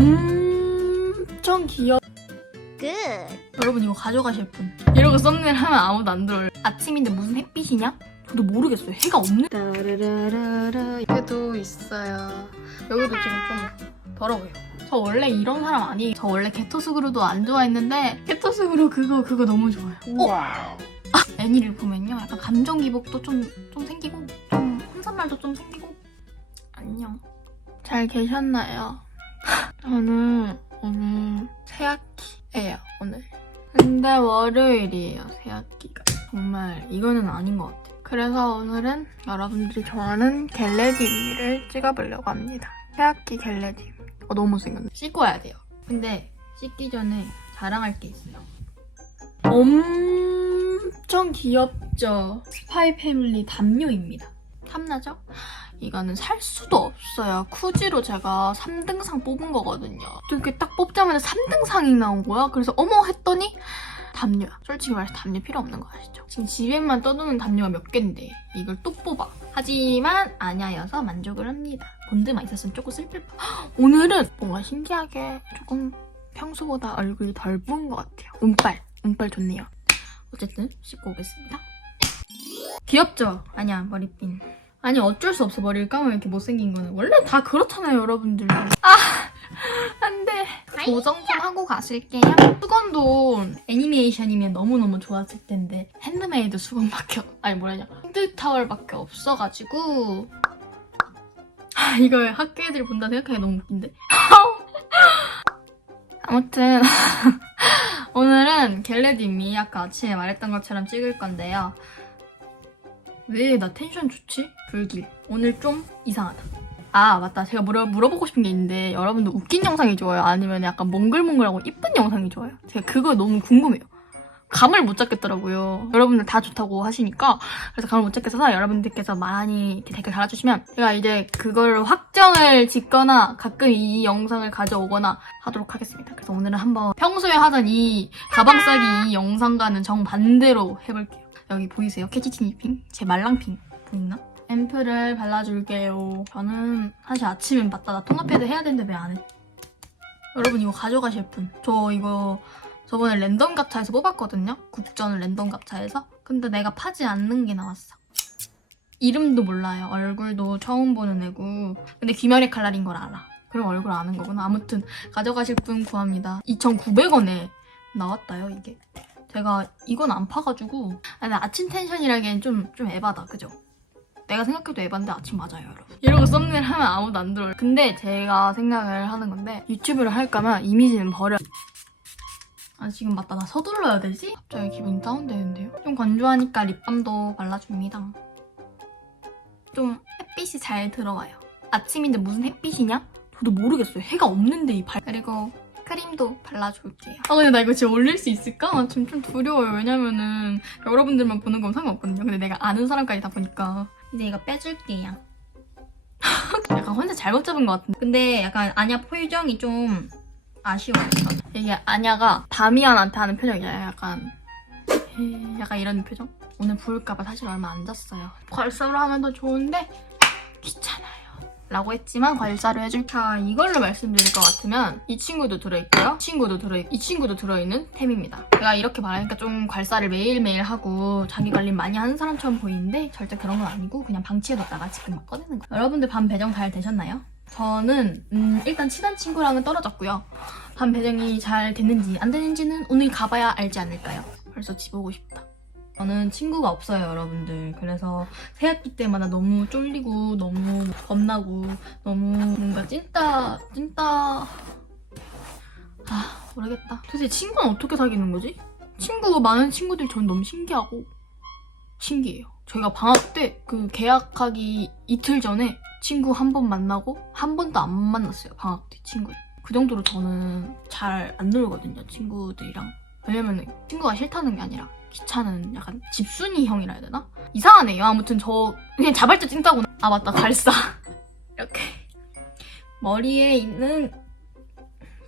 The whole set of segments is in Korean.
엄청 귀여. 끝. 여러분 이거 가져가실 분. 이러고 썸네일 하면 아무도 안 들어올. 아침인데 무슨 햇빛이냐? 저도 모르겠어요. 해가 없는. 따라라라라. 여기도 있어요. 여기도 지금 좀 더러워요. 저 원래 이런 사람 아니에요. 저 원래 게토스그루도 안 좋아했는데 게토스그루 그거 그거 너무 좋아요. 어? 애니를 보면요. 약간 감정 기복도 좀, 좀 생기고 좀 혼잣말도 좀 생기고 안녕. 잘 계셨나요? 저는 오늘 새학기예요. 오늘. 근데 월요일이에요. 새학기가. 정말 이거는 아닌 것 같아요. 그래서 오늘은 여러분들이 좋아하는 겟레디미를 찍어보려고 합니다. 새학기 겟레디. 어, 너무 못생겼네. 씻고 와야 돼요. 근데 씻기 전에 자랑할 게 있어요. 엄청 귀엽죠? 스파이 패밀리 담요입니다. 탐나죠? 이거는 살 수도 없어요. 쿠지로 제가 3등상 뽑은 거거든요. 또 이렇게 딱 뽑자마자 3등상이 나온 거야. 그래서 어머 했더니 담요야. 솔직히 말해서 담요 필요 없는 거 아시죠? 지금 집에만 떠도는 담요가 몇 갠데 이걸 또 뽑아. 하지만 아냐여서 만족을 합니다. 본드만 있었으면 조금 슬플 뻔. 헉, 오늘은 뭔가 신기하게 조금 평소보다 얼굴이 덜 부은 것 같아요. 운빨, 운빨 좋네요. 어쨌든 씻고 오겠습니다. 귀엽죠? 아니야 머리핀. 아니 어쩔 수 없어 머리를 감으면 이렇게 못생긴 거는 원래 다 그렇잖아요 여러분들. 아 안돼. 고정 좀 하고 가실게요. 수건도 애니메이션이면 너무너무 좋았을 텐데 핸드메이드 수건밖에 없- 아니 뭐라냐 핸드 타월밖에 없어가지고 아, 이걸 학교 애들이 본다 생각하기 너무 웃긴데. 아무튼 오늘은 겟레디미 아까 아침에 말했던 것처럼 찍을 건데요. 왜 나 텐션 좋지? 불길. 오늘 좀 이상하다. 아 맞다. 제가 물어, 물어보고 싶은 게 있는데 여러분들 웃긴 영상이 좋아요? 아니면 약간 몽글몽글하고 이쁜 영상이 좋아요? 제가 그거 너무 궁금해요. 감을 못 잡겠더라고요. 여러분들 다 좋다고 하시니까 그래서 감을 못 잡겠어서 여러분들께서 많이 댓글 달아주시면 제가 이제 그걸 확정을 짓거나 가끔 이 영상을 가져오거나 하도록 하겠습니다. 그래서 오늘은 한번 평소에 하던 이 가방 싸기 이 영상과는 정반대로 해볼게요. 여기 보이세요? 캐치티니핑? 제 말랑핑 보이나? 앰플을 발라줄게요. 저는 사실 아침엔 맞다. 나 통합해도 해야 되는데 왜 안 해? 여러분 이거 가져가실 분. 저 이거 저번에 랜덤 갑차에서 뽑았거든요. 국전 랜덤 갑차에서. 근데 내가 파지 않는 게 나왔어. 이름도 몰라요. 얼굴도 처음 보는 애고. 근데 귀멸의 칼날인 걸 알아. 그럼 얼굴 아는 거구나. 아무튼 가져가실 분 구합니다. 2,900원에 나왔다요, 이게. 제가 이건 안 파가지고. 아니, 아침 텐션이라기엔 좀, 좀 에바다. 그죠? 내가 생각해도 에반데 아침 맞아요, 여러분. 이러고 썸네일 하면 아무도 안 들어올. 근데 제가 생각을 하는 건데 유튜브를 할까면 이미지는 버려. 아 지금 맞다 나 서둘러야 되지? 갑자기 기분이 다운되는데요? 좀 건조하니까 립밤도 발라줍니다. 좀 햇빛이 잘 들어와요. 아침인데 무슨 햇빛이냐? 저도 모르겠어요. 해가 없는데 이 발. 그리고 크림도 발라줄게요. 아 근데 나 이거 진짜 올릴 수 있을까? 나 지금 좀 두려워요. 왜냐면은 여러분들만 보는 건 상관없거든요. 근데 내가 아는 사람까지 다 보니까 이제 이거 빼줄게요. 약간 혼자 잘못 잡은 것 같은데. 근데 약간 아냐 표정이 좀 아쉬워요. 이게 아냐가 다미안한테 하는 표정이잖아요. 약간 약간 이런 표정. 오늘 부을까봐 사실 얼마 안 잤어요. 괄사로 하면 더 좋은데 귀찮아요. 라고 했지만 괄사를 해줄 자 이걸로 말씀드릴 것 같으면 이 친구도 들어있고요. 이 친구도 들어있 이 친구도 들어있는 템입니다. 제가 이렇게 말하니까 좀 괄사를 매일매일 하고 자기 관리 많이 하는 사람처럼 보이는데 절대 그런 건 아니고 그냥 방치해뒀다가 지금 막 꺼내는 거예요. 여러분들 밤 배정 잘 되셨나요? 저는 음, 일단 친한 친구랑은 떨어졌고요. 밤 배정이 잘 됐는지 안 됐는지는 오늘 가봐야 알지 않을까요? 벌써 집 오고 싶다. 저는 친구가 없어요, 여러분들. 그래서 새학기 때마다 너무 쫄리고 너무 겁나고 너무 뭔가 찐따 찐따 아 모르겠다. 도대체 친구는 어떻게 사귀는 거지? 친구가 많은 친구들이 전 너무 신기하고 신기해요. 저희가 방학 때 그 계약하기 이틀 전에 친구 한 번 만나고 한 번도 안 만났어요. 방학 때 친구를. 그 정도로 저는 잘 안 놀거든요, 친구들이랑. 왜냐면 친구가 싫다는 게 아니라 귀찮은 약간 집순이 형이라 해야 되나? 이상하네요. 아무튼 저 그냥 자발적 찐따구나. 아 맞다, 갈사. 이렇게 머리에 있는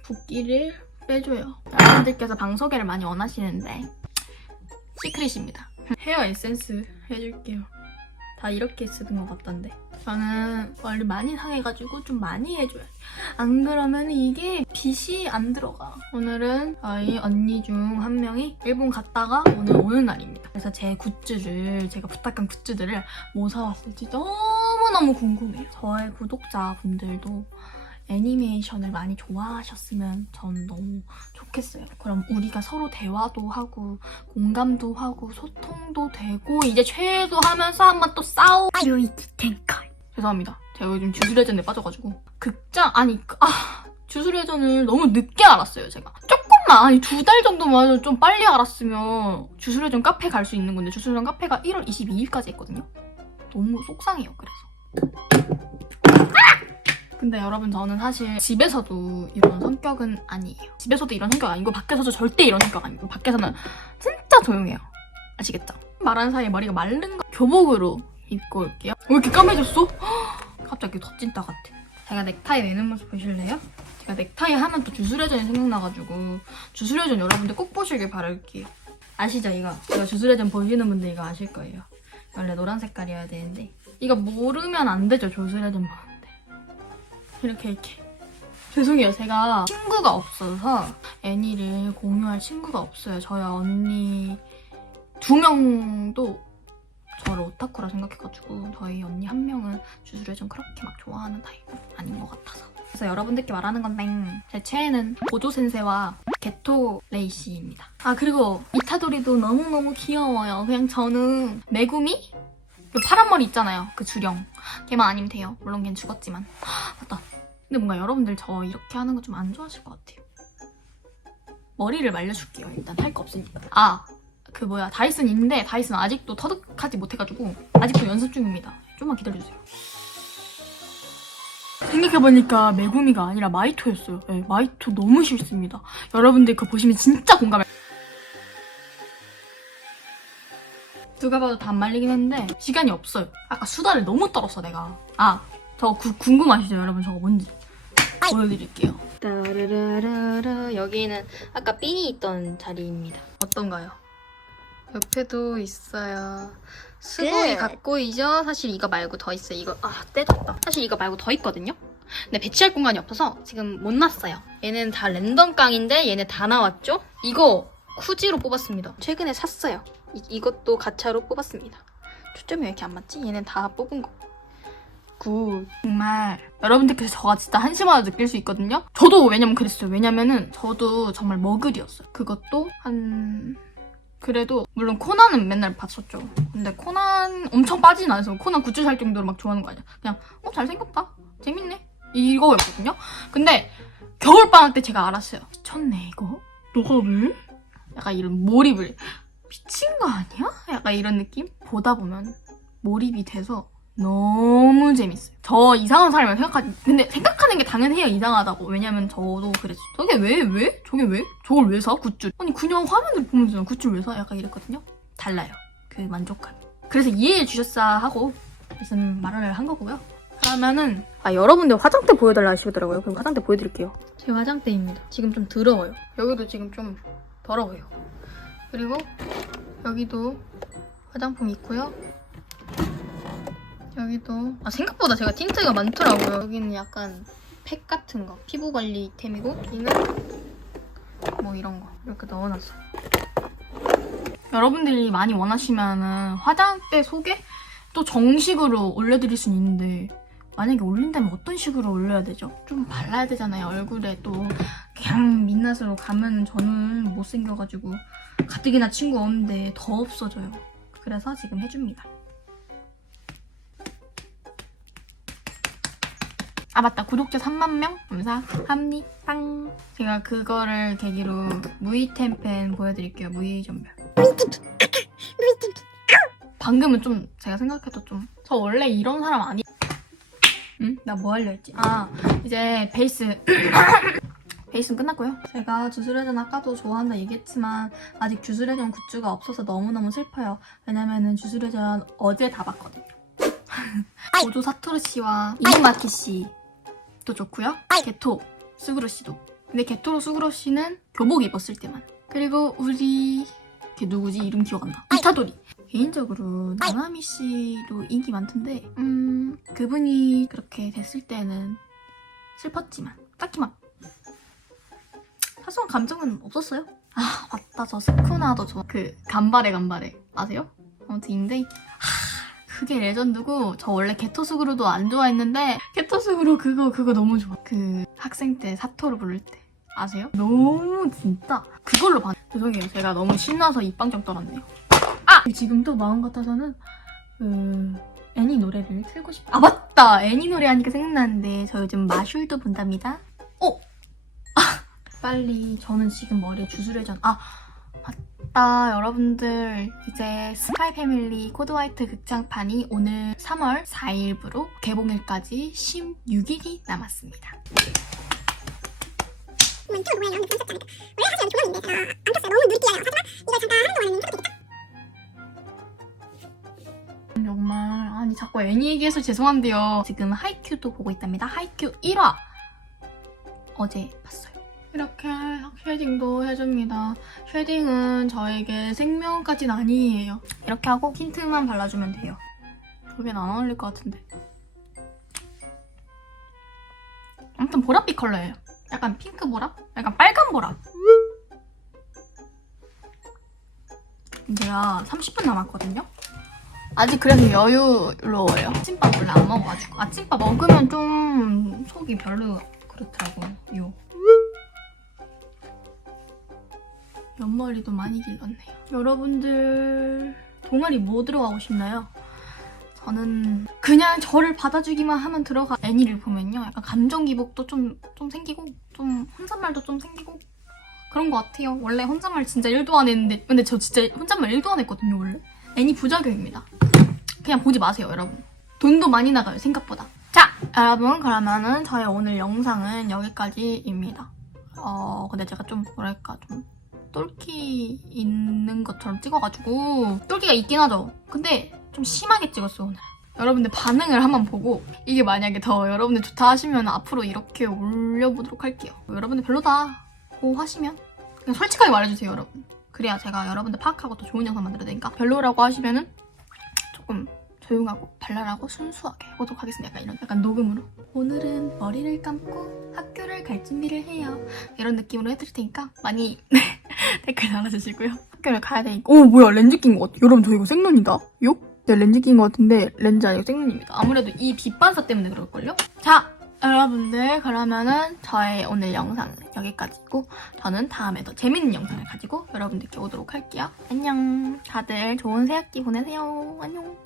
붓기를 빼줘요. 여러분들께서 방 소개를 많이 원하시는데 시크릿입니다. 헤어 에센스 해줄게요. 다 이렇게 쓰는 것 같던데. 저는 원래 많이 상해가지고 좀 많이 해줘요. 안 그러면 이게 빛이 안 들어가. 오늘은 저희 언니 중 한 명이 일본 갔다가 오늘 오는 날입니다. 그래서 제 굿즈를 제가 부탁한 굿즈들을 뭐 사왔을지 너무너무 궁금해요. 저의 구독자분들도 애니메이션을 많이 좋아하셨으면 전 너무 좋겠어요. 그럼 우리가 서로 대화도 하고 공감도 하고 소통도 되고 이제 최애도 하면서 한번 또 싸우. 료이키 텐카이. 죄송합니다. 제가 요즘 주술회전에 빠져가지고 극장 아니 그- 아 주술회전을 너무 늦게 알았어요 제가. 조금만 아니 두 달 정도만 좀 빨리 알았으면 주술회전 카페 갈 수 있는 건데 주술회전 카페가 1월 22일까지 했거든요. 너무 속상해요 그래서. 근데 여러분 저는 사실 집에서도 이런 성격은 아니에요. 집에서도 이런 성격 아니고 밖에서도 절대 이런 성격 아니고 밖에서는 진짜 조용해요. 아시겠죠? 말하는 사이에 머리가 마른 거 교복으로 입고 올게요. 왜 이렇게 까매졌어? 헉, 갑자기 더 찐따 같아. 제가 넥타이 매는 모습 보실래요? 제가 넥타이 하면 또 주술회전이 생각나가지고 주술회전 여러분들 꼭 보시길 바랄게요. 아시죠? 이거? 이거 주술회전 보시는 분들 이거 아실 거예요. 원래 노란 색깔이어야 되는데. 이거 모르면 안 되죠? 주술회전 보는데. 이렇게 이렇게. 죄송해요. 제가 친구가 없어서 애니를 공유할 친구가 없어요. 저희 언니 두 명도 저를 오타쿠라 생각해가지고 저희 언니 한 명은 주술회전 그렇게 막 좋아하는 타입은 아닌 것 같아서 그래서 여러분들께 말하는 건데 제 최애는 보조 센세와 게토 레이시입니다. 아 그리고 이타도리도 너무너무 귀여워요. 그냥 저는 메구미? 그 파란 머리 있잖아요. 그 주령. 걔만 아니면 돼요. 물론 걔는 죽었지만. 하, 맞다. 근데 뭔가 여러분들 저 이렇게 하는 거 좀 안 좋아하실 것 같아요. 머리를 말려줄게요. 일단 할 거 없으니까. 아, 그 뭐야 다이슨 있는데 다이슨 아직도 터득하지 못해가지고 아직도 연습 중입니다. 좀만 기다려주세요. 생각해보니까 메구미가 아니라 마이토였어요. 네, 마이토 너무 싫습니다. 여러분들 그거 보시면 진짜 공감할. 누가 봐도 다 안 말리긴 했는데 시간이 없어요. 아까 수다를 너무 떨었어 내가. 아, 저 구- 궁금하시죠 여러분 저거 뭔지 보여드릴게요. 따르르르르 여기는 아까 핀이 있던 자리입니다. 어떤가요? 옆에도 있어요. 스고이 끝. 갖고이죠. 사실 이거 말고 더 있어요. 이거 아 떼졌다. 사실 이거 말고 더 있거든요. 근데 배치할 공간이 없어서 지금 못 놨어요. 얘는 다 랜덤 깡인데 얘네 다 나왔죠? 이거 쿠지로 뽑았습니다. 최근에 샀어요. 이, 이것도 가차로 뽑았습니다. 초점이 왜 이렇게 안 맞지? 얘는 다 뽑은 거. 굿. 정말 여러분들께서 저가 진짜 한심하다 느낄 수 있거든요. 저도 왜냐면 그랬어요. 왜냐면은 저도 정말 머글이었어요. 그것도 한 그래도 물론 코난은 맨날 봤었죠. 근데 코난 엄청 빠지진 않아서 코난 굿즈 살 정도로 막 좋아하는 거 아니야. 그냥 어 잘생겼다. 재밌네. 이거였거든요. 근데 겨울방학 때 제가 알았어요. 미쳤네 이거. 너가 왜? 약간 이런 몰입을 미친 거 아니야? 약간 이런 느낌? 보다 보면 몰입이 돼서 너무 재밌어요. 저 이상한 사람을 생각하지. 근데 생각하는 게 당연해요. 이상하다고. 왜냐면 저도 그랬어요. 저게 왜, 왜? 저게 왜? 저걸 왜 사? 굿즈. 아니, 그냥 화면을 보면 되잖아. 굿즈를 왜 사? 약간 이랬거든요. 달라요. 그 만족감. 그래서 이해해 주셨어 하고 무슨 말을 한 거고요. 그러면은 아 여러분들 화장대 보여달라 하시더라고요. 그럼 화장대 보여드릴게요. 제 화장대입니다. 지금 좀 더러워요. 여기도 지금 좀 더러워요. 그리고 여기도 화장품 있고요. 여기도 아 생각보다 제가 틴트가 많더라고요. 여기는 약간 팩 같은 거 피부 관리템이고 여기는 뭐 이런 거 이렇게 넣어놨어요. 여러분들이 많이 원하시면은 화장대 속에 또 정식으로 올려드릴 수는 있는데 만약에 올린다면 어떤 식으로 올려야 되죠? 좀 발라야 되잖아요. 얼굴에 또 그냥 민낯으로 가면 저는 못생겨가지고 가뜩이나 친구 없는데 더 없어져요. 그래서 지금 해줍니다. 아 맞다 구독자 3만 명 감사합니다. 제가 그거를 계기로 무이 템펜 보여드릴게요. 무이 전별. 방금은 좀 제가 생각해도 좀 저 원래 이런 사람 아니. 응? 나 뭐 하려 했지? 아 이제 베이스 베이스는 끝났고요. 제가 주술회전 아까도 좋아한다 얘기했지만 아직 주술회전 굿즈가 없어서 너무너무 슬퍼요. 왜냐면은 주술회전 어제 다 봤거든요. 오조 사토루 씨와 이마키 씨 도 좋고요. 게토 수그로 씨도. 근데 게토로 수그로 씨는 교복 입었을 때만. 그리고 우리 걔 누구지? 이름 기억 안 나. 이타도리. 개인적으로 나나미 씨도 인기 많던데 음 그분이 그렇게 됐을 때는 슬펐지만 딱히 막 사소한 감정은 없었어요. 아 맞다 저 스쿠나도 좋아 그 간발의 간발의 아세요? 아무튼 인데이 하, 그게 레전드고 저 원래 게토스그루도 안 좋아했는데 게토스그루 그거 그거 너무 좋아. 그 학생 때 사토를 부를 때. 아세요? 너무 진짜. 그걸로 반 죄송해요. 제가 너무 신나서 입방정 떨었네요. 아! 지금 또 마음 같아서는 그 애니 노래를 틀고 싶아 아 맞다! 애니 노래 하니까 생각나는데 저 요즘 마슐도 본답니다. 어! 빨리 저는 지금 머리에 주술회전 아 맞다 여러분들. 이제 스파이 패밀리 코드 화이트 극장판이 오늘 3월 4일부로 개봉일까지 16일이 남았습니다. 정말 아니 자꾸 애니 얘기해서 죄송한데요. 지금 하이큐도 보고 있답니다. 하이큐 1화 어제 봤어요 이렇게 쉐딩도 해줍니다 쉐딩은 저에게 생명까지는 아니에요 이렇게 하고 틴트만 발라주면 돼요 저게 안 어울릴 것 같은데 아무튼 보랏빛 컬러예요 약간 핑크 보라? 약간 빨간 보라 제가 30분 남았거든요 아직 그래도 여유로워요. 아침밥 원래 안 먹어가지고. 아침밥 먹으면 좀 속이 별로 그렇더라고요. 옆머리도 많이 길렀네요. 여러분들 동아리 뭐 들어가고 싶나요? 저는 그냥 저를 받아주기만 하면 들어가 애니를 보면요. 약간 감정 기복도 좀, 좀 생기고 좀 혼잣말도 좀 생기고 그런 것 같아요. 원래 혼잣말 진짜 1도 안 했는데 근데 저 진짜 혼잣말 1도 안 했거든요 원래. 애니 부작용입니다. 그냥 보지 마세요, 여러분. 돈도 많이 나가요, 생각보다. 자, 여러분, 그러면은 저의 오늘 영상은 여기까지입니다. 어, 근데 제가 좀, 뭐랄까, 좀, 똘끼 있는 것처럼 찍어가지고, 똘끼가 있긴 하죠. 근데 좀 심하게 찍었어요, 오늘. 여러분들 반응을 한번 보고, 이게 만약에 더 여러분들 좋다 하시면 앞으로 이렇게 올려보도록 할게요. 여러분들 별로다. 고 하시면, 그냥 솔직하게 말해주세요, 여러분. 그래야 제가 여러분들 파악하고 더 좋은 영상 만들어야 되니까. 별로라고 하시면은, 조금 조용하고 발랄하고 순수하게 해보도록 하겠습니다. 약간 이런 약간 녹음으로. 오늘은 머리를 감고 학교를 갈 준비를 해요. 이런 느낌으로 해드릴 테니까 많이 댓글 달아주시고요. 학교를 가야 되니까. 오 뭐야 렌즈 낀 것 같아. 여러분 저 이거 생눈이다. 요? 네 렌즈 낀 것 같은데 렌즈 아니고 생눈입니다. 아무래도 이 빛 반사 때문에 그럴걸요? 자 여러분들 그러면은 저의 오늘 영상은 여기까지고 저는 다음에 더 재밌는 영상을 가지고 여러분들께 오도록 할게요. 안녕. 다들 좋은 새학기 보내세요. 안녕.